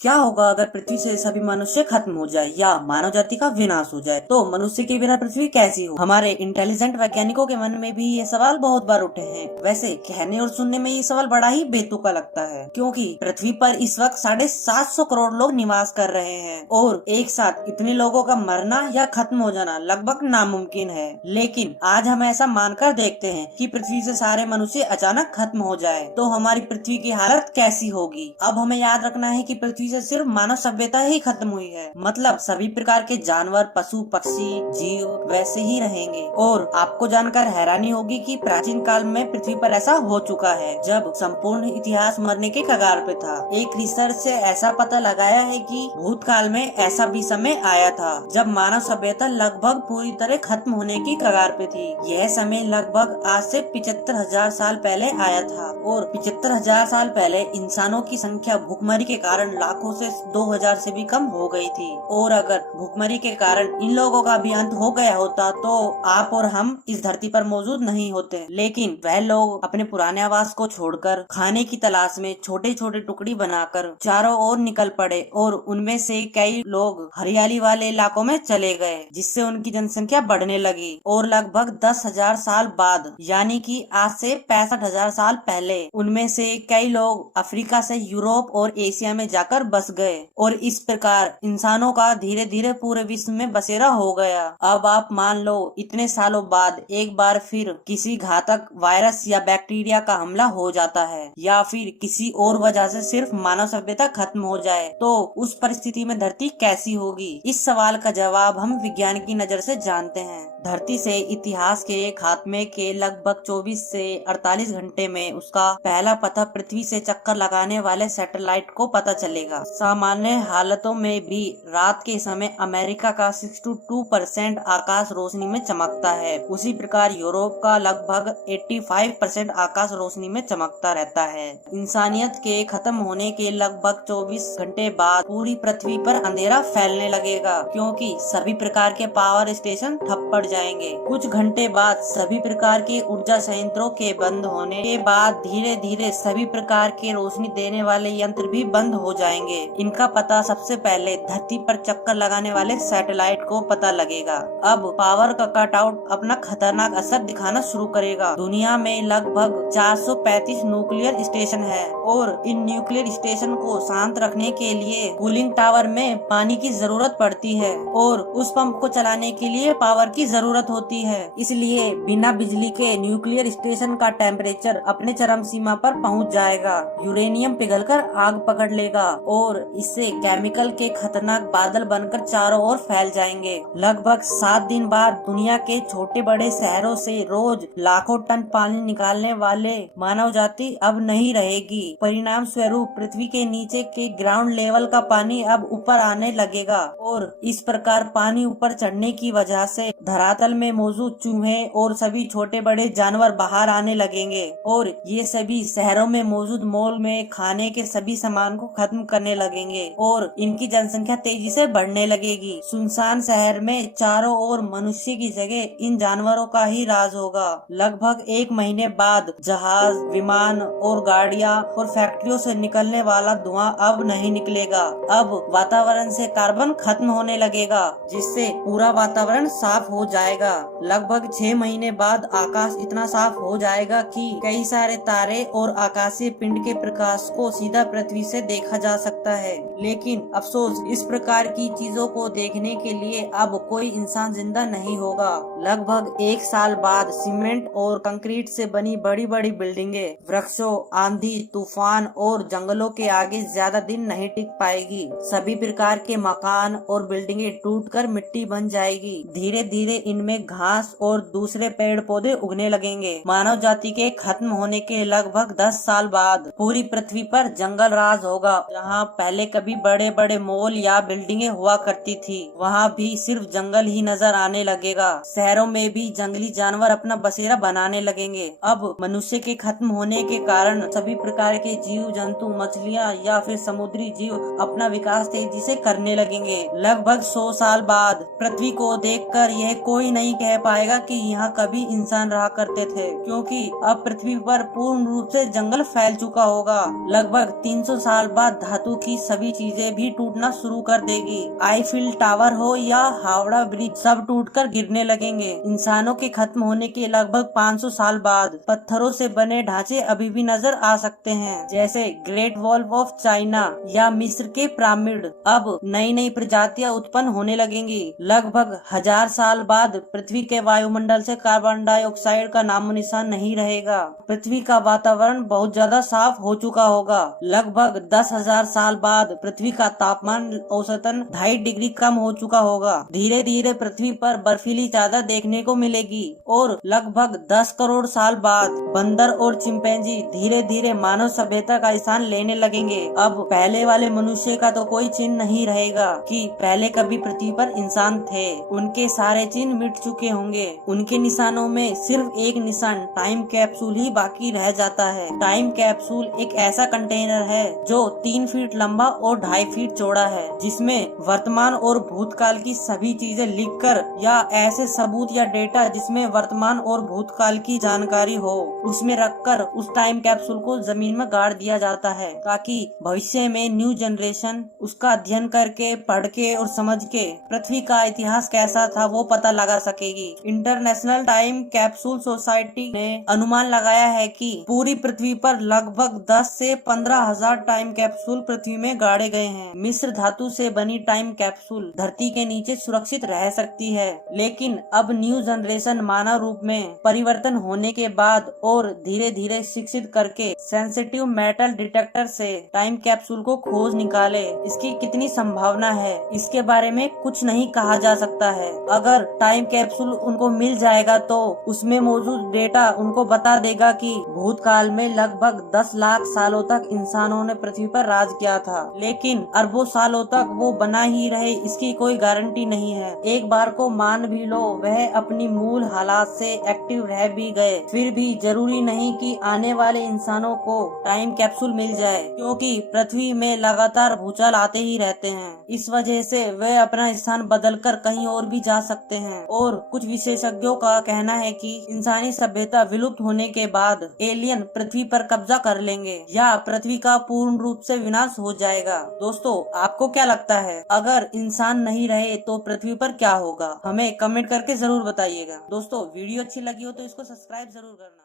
क्या होगा अगर पृथ्वी से सभी मनुष्य खत्म हो जाए या मानव जाति का विनाश हो जाए, तो मनुष्य के बिना पृथ्वी कैसी हो। हमारे इंटेलिजेंट वैज्ञानिकों के मन में भी ये सवाल बहुत बार उठे हैं। वैसे कहने और सुनने में ये सवाल बड़ा ही बेतुका लगता है, क्योंकि पृथ्वी पर इस वक्त 750 करोड़ लोग निवास कर रहे हैं और एक साथ इतने लोगों का मरना या खत्म हो जाना लगभग नामुमकिन है। लेकिन आज हम ऐसा मानकर देखते हैं कि पृथ्वी से सारे मनुष्य अचानक खत्म हो जाए तो हमारी पृथ्वी की हालत कैसी होगी। अब हमें याद रखना है कि पृथ्वी से सिर्फ मानव सभ्यता ही खत्म हुई है, मतलब सभी प्रकार के जानवर, पशु, पक्षी, जीव वैसे ही रहेंगे। और आपको जानकर हैरानी होगी कि प्राचीन काल में पृथ्वी पर ऐसा हो चुका है, जब संपूर्ण इतिहास मरने के कगार पे था। एक रिसर्च से ऐसा पता लगाया है कि भूतकाल में ऐसा भी समय आया था जब मानव सभ्यता लगभग पूरी तरह खत्म होने की कगार पे थी। यह समय लगभग आज से 75,000 साल पहले आया था और 75,000 साल पहले इंसानों की संख्या भूखमरी के कारण लाखों से 2,000 से भी कम हो गई थी। और अगर भूखमरी के कारण इन लोगों का भी अंत हो गया होता तो आप और हम इस धरती पर मौजूद नहीं होते। लेकिन वह लोग अपने पुराने आवास को छोड़कर खाने की तलाश में छोटे छोटे टुकड़ी बनाकर चारों ओर निकल पड़े और उनमें से कई लोग हरियाली वाले इलाकों में चले गए, जिससे उनकी जनसंख्या बढ़ने लगी। और लगभग 10,000 साल बाद, यानी कि आज से 65,000 साल पहले, उनमें से कई लोग अफ्रीका से यूरोप और एशिया में जाकर बस गए और इस प्रकार इंसानों का धीरे धीरे पूरे विश्व में बसेरा हो गया। अब आप मान लो इतने सालों बाद एक बार फिर किसी घातक वायरस या बैक्टीरिया का हमला हो जाता है या फिर किसी और वजह से सिर्फ मानव सभ्यता खत्म हो जाए, तो उस परिस्थिति में धरती कैसी होगी। इस सवाल का जवाब हम विज्ञान की नजर से जानते हैं। धरती से इतिहास के खात्मे के लगभग 24 से 48 घंटे में उसका पहला पता पृथ्वी से चक्कर लगाने वाले सैटेलाइट को पता चलेगा। सामान्य हालतों में भी रात के समय अमेरिका का 62% आकाश रोशनी में चमकता है। उसी प्रकार यूरोप का लगभग 85% आकाश रोशनी में चमकता रहता है। इंसानियत के खत्म होने के लगभग 24 घंटे बाद पूरी पृथ्वी पर अंधेरा फैलने लगेगा, क्योंकि सभी प्रकार के पावर स्टेशन ठप पड़ जाएंगे। कुछ घंटे बाद सभी प्रकार के ऊर्जा संयंत्रों के बंद होने के बाद धीरे धीरे सभी प्रकार के रोशनी देने वाले यंत्र भी बंद हो जाएंगे। इनका पता सबसे पहले धरती पर चक्कर लगाने वाले सैटेलाइट को पता लगेगा। अब पावर का कटआउट अपना खतरनाक असर दिखाना शुरू करेगा। दुनिया में लगभग 435 न्यूक्लियर स्टेशन है और इन न्यूक्लियर स्टेशन को शांत रखने के लिए कूलिंग टावर में पानी की जरूरत पड़ती है और उस पंप को चलाने के लिए पावर की जरूरत होती है। इसलिए बिना बिजली के न्यूक्लियर स्टेशन का टेम्परेचर अपने चरम सीमा पर पहुंच जाएगा। यूरेनियम पिघलकर आग पकड़ लेगा और इससे केमिकल के खतरनाक बादल बनकर चारों ओर फैल जाएंगे। लगभग 7 दिन बाद दुनिया के छोटे बड़े शहरों से रोज लाखों टन पानी निकालने वाले मानव जाति अब नहीं रहेगी। परिणाम स्वरूप पृथ्वी के नीचे के ग्राउंड लेवल का पानी अब ऊपर आने लगेगा और इस प्रकार पानी ऊपर चढ़ने की वजह से धरातल में मौजूद चूहे और सभी छोटे बड़े जानवर बाहर आने लगेंगे और ये सभी शहरों में मौजूद मॉल में खाने के सभी सामान को खत्म करने लगेंगे और इनकी जनसंख्या तेजी से बढ़ने लगेगी। सुनसान शहर में चारों ओर मनुष्य की जगह इन जानवरों का ही राज होगा। लगभग 1 महीने बाद जहाज, विमान और गाड़ियां और फैक्ट्रियों से निकलने वाला धुआं अब नहीं निकलेगा। अब वातावरण से कार्बन खत्म होने लगेगा, जिससे पूरा वातावरण साफ हो जाएगा। लगभग 6 महीने बाद आकाश इतना साफ हो जाएगा कि कई सारे तारे और आकाशीय पिंड के प्रकाश को सीधा पृथ्वी से देखा जा सकता है। लेकिन अफसोस, इस प्रकार की चीजों को देखने के लिए अब कोई इंसान जिंदा नहीं होगा। लगभग 1 साल बाद सीमेंट और कंक्रीट से बनी बड़ी बड़ी बिल्डिंगें वृक्षों, आंधी, तूफान और जंगलों के आगे ज्यादा दिन नहीं टिक पाएगी। सभी प्रकार के मकान और बिल्डिंगें टूटकर मिट्टी बन जाएगी। धीरे धीरे इनमें घास और दूसरे पेड़ पौधे उगने लगेंगे। मानव जाति के खत्म होने के लगभग 10 साल बाद पूरी पृथ्वी पर जंगल राज होगा। जहाँ पहले कभी बड़े बड़े मॉल या बिल्डिंगें हुआ करती थी, वहाँ भी सिर्फ जंगल ही नजर आने लगेगा। शहरों में भी जंगली जानवर अपना बसेरा बनाने लगेंगे। अब मनुष्य के खत्म होने के कारण सभी प्रकार के जीव जंतु, मछलियाँ या फिर समुद्री जीव अपना विकास तेजी से करने लगेंगे। लगभग 100 साल बाद पृथ्वी को देखकर यह कोई नहीं कह पाएगा कि यहाँ कभी इंसान रहा करते थे, क्योंकि अब पृथ्वी पर पूर्ण रूप से जंगल फैल चुका होगा। लगभग 300 साल बाद धातु की सभी चीजें भी टूटना शुरू कर देगी। आईफिल टावर हो या हावड़ा ब्रिज, सब टूटकर गिरने लगेंगे। इंसानों के खत्म होने के लगभग 500 साल बाद पत्थरों से बने ढांचे अभी भी नजर आ सकते हैं, जैसे ग्रेट वॉल ऑफ चाइना या मिस्र के पिरामिड। अब नई नई प्रजातियां उत्पन्न होने लगेंगी। लगभग 1000 साल बाद पृथ्वी के वायुमंडल से कार्बन डाइऑक्साइड का नामो निशान नहीं रहेगा। पृथ्वी का वातावरण बहुत ज्यादा साफ हो चुका होगा। लगभग 10,000 साल बाद पृथ्वी का तापमान औसतन 2.5 डिग्री कम हो चुका होगा। धीरे धीरे पृथ्वी पर बर्फीली चादर देखने को मिलेगी और लगभग 10 करोड़ साल बाद बंदर और चिंपैंजी धीरे धीरे मानव सभ्यता का स्थान लेने लगेंगे। अब पहले वाले मनुष्य का तो कोई चिन्ह नहीं रहेगा कि पहले कभी पृथ्वी पर इंसान थे। उनके सारे चिन्ह मिट चुके होंगे। उनके निशानों में सिर्फ एक निशान टाइम कैप्सूल ही बाकी रह जाता है। टाइम कैप्सूल एक ऐसा कंटेनर है जो 3 फीट लंबा और 2.5 फीट चौड़ा है, जिसमें वर्तमान और भूतकाल की सभी चीजें लिखकर या ऐसे सबूत या डेटा जिसमें वर्तमान और भूतकाल की जानकारी हो, उसमें रखकर उस टाइम कैप्सूल को जमीन में गाड़ दिया जाता है, ताकि भविष्य में न्यू जनरेशन उसका अध्ययन करके, पढ़ के और समझ के पृथ्वी का इतिहास कैसा था वो पता लगा सकेगी। इंटरनेशनल टाइम कैप्सूल सोसाइटी ने अनुमान लगाया है कि पूरी पृथ्वी पर लगभग 10 से 15,000 टाइम कैप्सूल पृथ्वी में गाड़े गए हैं। मिस्र धातु से बनी टाइम कैप्सूल धरती के नीचे सुरक्षित रह सकती है, लेकिन अब न्यू जनरेशन मानव रूप में परिवर्तन होने के बाद और धीरे धीरे शिक्षित करके सेंसिटिव मेटल डिटेक्टर से टाइम कैप्सूल को खोज निकाले। इसकी कितनी संभावना है इसके बारे में कुछ नहीं कहा जा सकता है। अगर टाइम कैप्सूल उनको मिल जाएगा तो उसमें मौजूद डेटा उनको बता देगा कि भूतकाल में लगभग 10 लाख सालों तक इंसानों ने पृथ्वी पर राज किया था, लेकिन अरबों सालों तक वो बना ही रहे इसकी कोई गारंटी नहीं है। एक बार को मान भी लो वह अपनी मूल हालात से एक्टिव रह भी गए, फिर भी जरूरी नहीं कि आने वाले इंसानों को टाइम कैप्सूल मिल जाए, क्योंकि पृथ्वी में लगातार भूचाल आते ही रहते हैं। इस वजह से वे अपना स्थान बदलकर कहीं और भी जा सकते हैं। और कुछ विशेषज्ञों का कहना है कि इंसानी सभ्यता विलुप्त होने के बाद एलियन पृथ्वी पर कब्जा कर लेंगे या पृथ्वी का पूर्ण रूप से विनाश हो जाएगा। दोस्तों, आपको क्या लगता है, अगर इंसान नहीं रहे तो पृथ्वी पर क्या होगा? हमें कमेंट करके जरूर बताइएगा। दोस्तों, वीडियो अच्छी लगी हो तो इसको सब्सक्राइब जरूर करना।